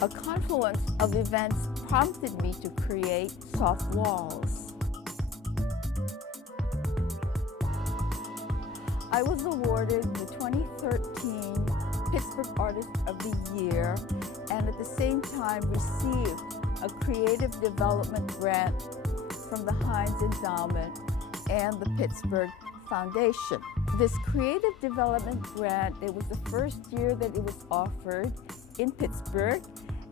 A confluence of events prompted me to create Soft Walls. I was awarded the 2013 Pittsburgh Artist of the Year and at the same time received a creative development grant from the Heinz Endowment and the Pittsburgh Foundation. This creative development grant, it was the first year that it was offered in Pittsburgh,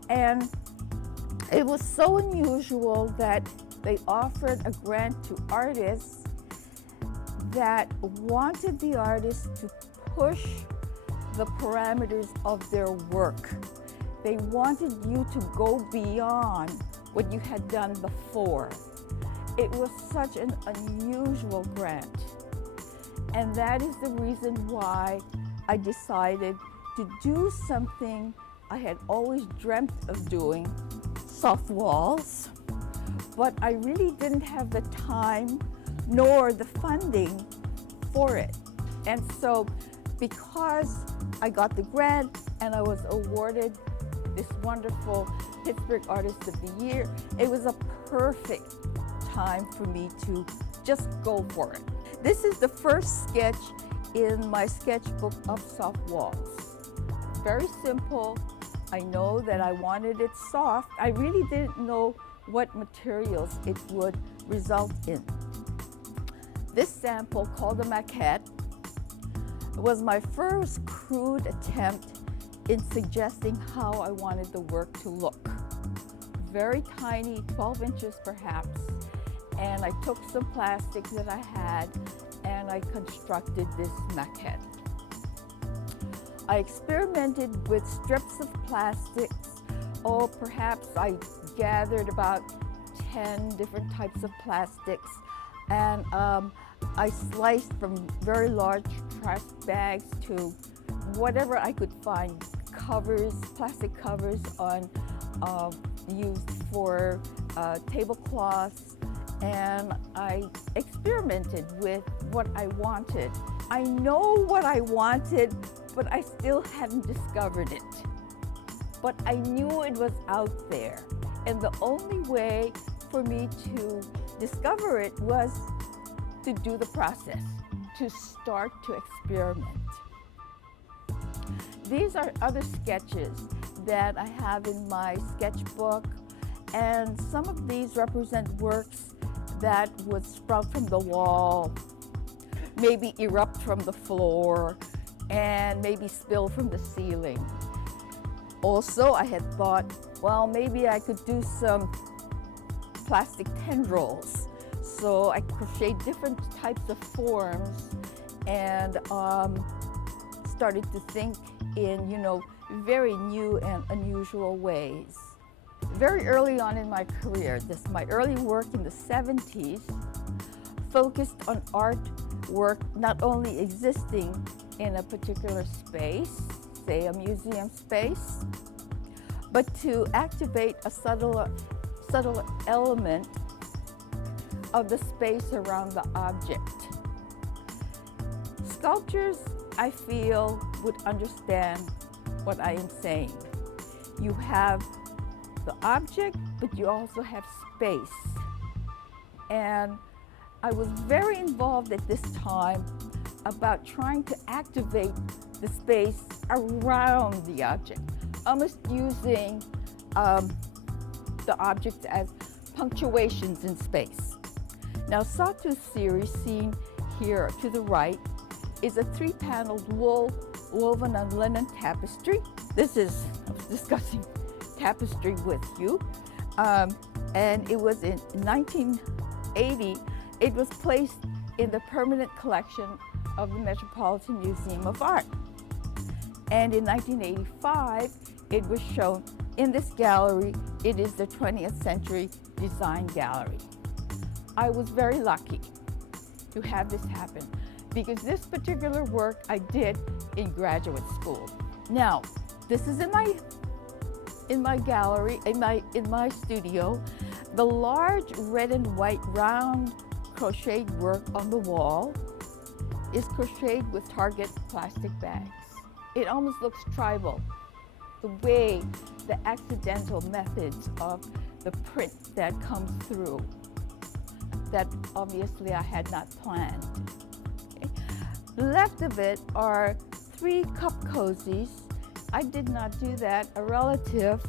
and it was so unusual that they offered a grant to artists that wanted the artists to push the parameters of their work. They wanted you to go beyond what you had done before. It was such an unusual grant. And that is the reason why I decided to do something I had always dreamt of doing, Soft Walls, but I really didn't have the time nor the funding for it. And so because I got the grant and I was awarded this wonderful Pittsburgh Artist of the Year, it was a perfect time for me to just go for it. This is the first sketch in my sketchbook of Soft Walls. Very simple. I know that I wanted it soft. I really didn't know what materials it would result in. This sample, called a maquette, was my first crude attempt in suggesting how I wanted the work to look. Very tiny, 12 inches perhaps, and I took some plastic that I had and I constructed this maquette. I experimented with strips of plastics. Oh, perhaps I gathered about 10 different types of plastics, and I sliced from very large trash bags to whatever I could find, covers, plastic covers on used for tablecloths, and I experimented with what I wanted. I know what I wanted, but I still hadn't discovered it. But I knew it was out there, and the only way for me to discover it was to do the process, to start to experiment. These are other sketches that I have in my sketchbook, and some of these represent works that would sprout from the wall, maybe erupt from the floor, and maybe spill from the ceiling. Also, I had thought, well, maybe I could do some plastic tendrils. So I crocheted different types of forms and started to think in, very new and unusual ways. Very early on in my career, my early work in the 70s focused on artwork not only existing in a particular space, say a museum space, but to activate a subtle element of the space around the object. Sculptors, I feel, would understand what I am saying. You have the object, but you also have space. And I was very involved at this time about trying to activate the space around the object, almost using the object as punctuations in space. Now, Sawtooth series, seen here to the right, is a 3-paneled wool woven on linen tapestry. This is, I was discussing tapestry with you, and it was in 1980. It was placed in the permanent collection of the Metropolitan Museum of Art. And in 1985, it was shown in this gallery. It is the 20th Century Design Gallery. I was very lucky to have this happen because this particular work I did in graduate school. Now, this is in my gallery, in my studio. The large red and white round crocheted work on the wall is crocheted with Target plastic bags. It almost looks tribal. the way, the accidental methods of the print that comes through that obviously I had not planned. Okay. Left of it are 3 cup cozies. I did not do that. A relative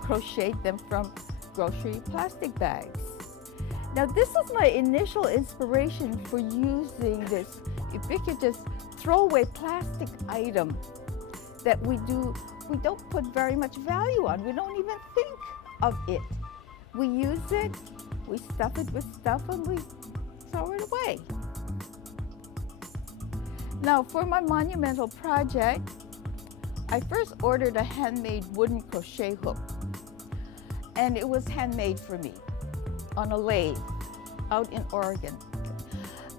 crocheted them from grocery plastic bags. Now this is my initial inspiration for using this ubiquitous throwaway plastic item that we don't put very much value on. We don't even think of it. We use it, we stuff it with stuff, and we throw it away. Now for my monumental project, I first ordered a handmade wooden crochet hook, and it was handmade for me on a lathe out in Oregon.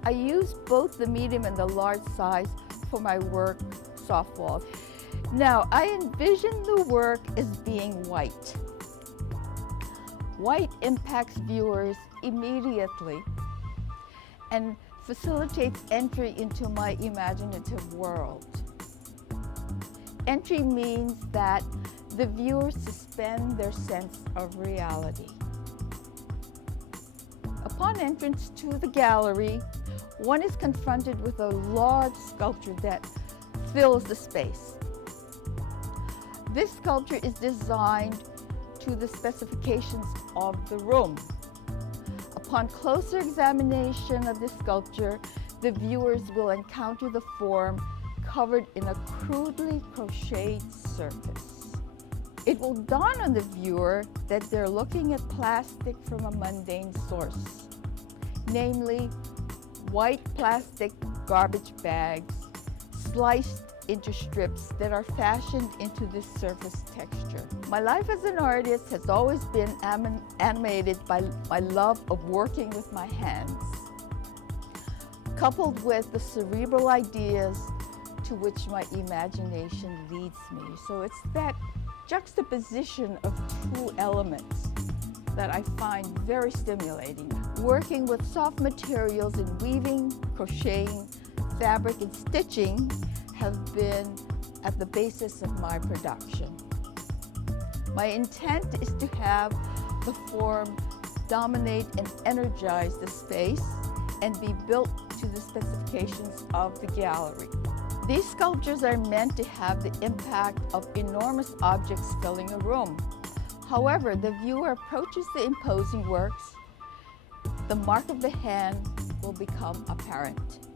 I used both the medium and the large size for my work soft walls. Now, I envision the work as being white. White impacts viewers immediately and facilitates entry into my imaginative world. Entry means that the viewers suspend their sense of reality. Upon entrance to the gallery, one is confronted with a large sculpture that fills the space. This sculpture is designed to the specifications of the room. Upon closer examination of this sculpture, the viewers will encounter the form covered in a crudely crocheted surface. It will dawn on the viewer that they're looking at plastic from a mundane source, namely white plastic garbage bags sliced into strips that are fashioned into this surface texture. My life as an artist has always been animated by my love of working with my hands, coupled with the cerebral ideas to which my imagination leads me. So it's that juxtaposition of two elements that I find very stimulating. Working with soft materials in weaving, crocheting, fabric, and stitching have been at the basis of my production. My intent is to have the form dominate and energize the space and be built to the specifications of the gallery. These sculptures are meant to have the impact of enormous objects filling a room. However, the viewer approaches the imposing works, the mark of the hand will become apparent.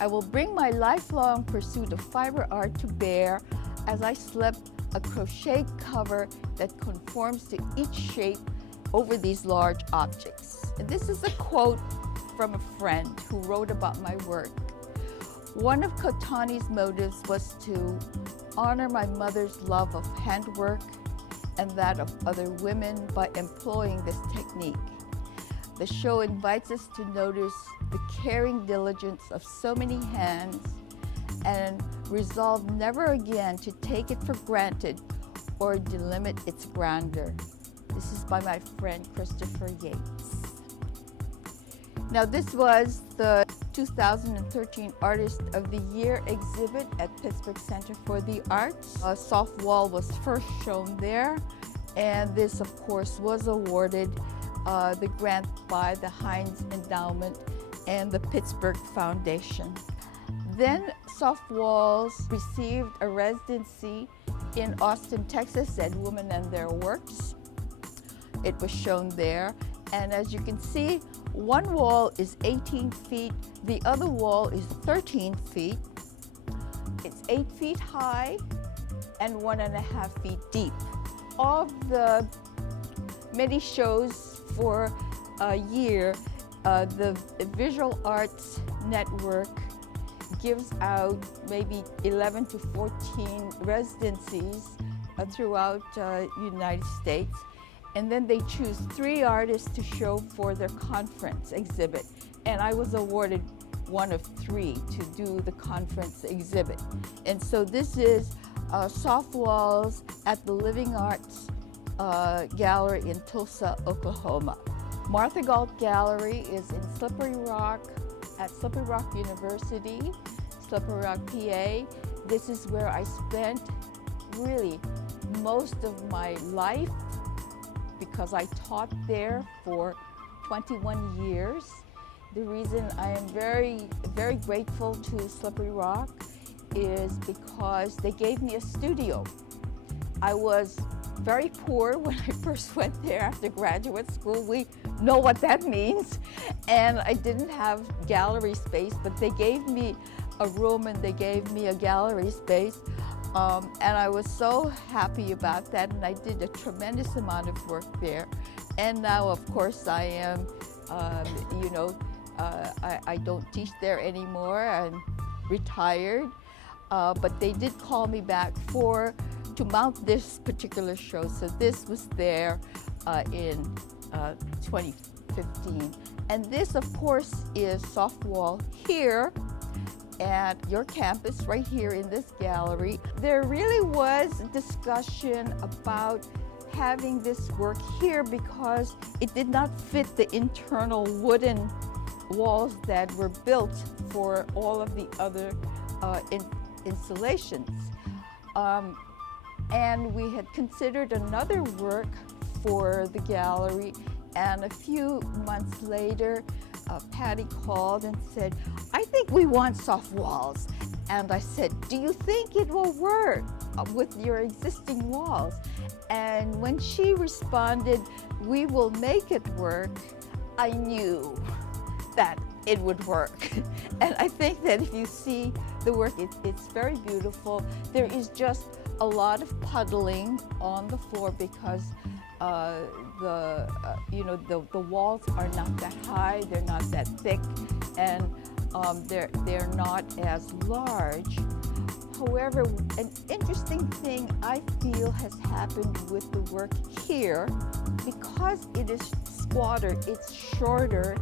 I will bring my lifelong pursuit of fiber art to bear as I slip a crochet cover that conforms to each shape over these large objects. And this is a quote from a friend who wrote about my work. One of Kotani's motives was to honor my mother's love of handwork and that of other women by employing this technique. The show invites us to notice the caring diligence of so many hands and resolve never again to take it for granted or delimit its grandeur. This is by my friend Christopher Yates. Now this was the 2013 Artist of the Year exhibit at Pittsburgh Center for the Arts. A soft wall was first shown there, and this of course was awarded the grant by the Heinz Endowment and the Pittsburgh Foundation. Then Soft Walls received a residency in Austin, Texas at Women and Their Works. It was shown there, and as you can see, one wall is 18 feet, the other wall is 13 feet. It's 8 feet high and 1.5 feet deep. Of the many shows for a year, the Visual Arts Network gives out maybe 11 to 14 residencies throughout United States. And then they choose 3 artists to show for their conference exhibit. And I was awarded one of 3 to do the conference exhibit. And so this is Soft Walls at the Living Arts Gallery in Tulsa, Oklahoma. Martha Galt Gallery is in Slippery Rock at Slippery Rock University, Slippery Rock, PA. This is where I spent really most of my life because I taught there for 21 years. The reason I am very, very grateful to Slippery Rock is because they gave me a studio. I was very poor when I first went there after graduate school. We know what that means. And I didn't have gallery space, but they gave me a room and they gave me a gallery space. And I was so happy about that, and I did a tremendous amount of work there. And now, of course, I am, I don't teach there anymore. I'm retired, but they did call me back to mount this particular show. So this was there in 2015. And this, of course, is Soft Wall here at your campus, right here in this gallery. There really was discussion about having this work here because it did not fit the internal wooden walls that were built for all of the other installations. And we had considered another work for the gallery, and a few months later, Patty called and said, I think we want soft walls. And I said, do you think it will work with your existing walls? And when she responded, we will make it work, I knew that it would work. And I think that if you see the work, it's very beautiful. There is just a lot of puddling on the floor because the walls are not that high, they're not that thick, and they're not as large. However, an interesting thing I feel has happened with the work here, because it is squatter, it's shorter,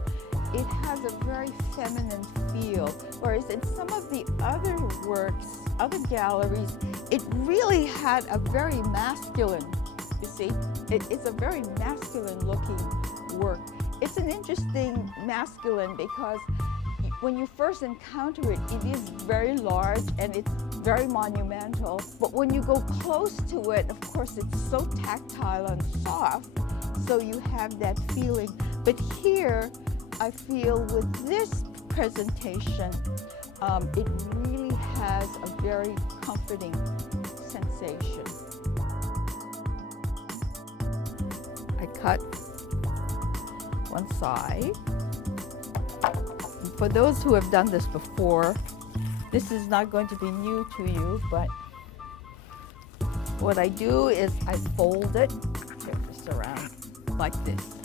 it has a very feminine feel, whereas in some of the other works, other galleries, it really had a very masculine, you see, it's a very masculine looking work. It's an interesting masculine because when you first encounter it, it is very large and it's very monumental. But when you go close to it, of course, it's so tactile and soft, so you have that feeling. But here, I feel with this presentation, it really has a very comforting sensation. I cut one side. For those who have done this before, this is not going to be new to you, but what I do is I fold it, turn this around like this.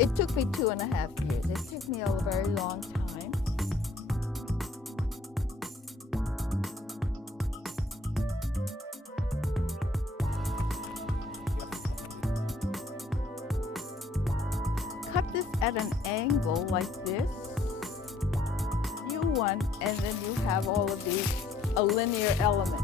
It took me 2.5 years. It took me a very long time. Cut this at an angle like this. You want, and then you have all of these linear elements.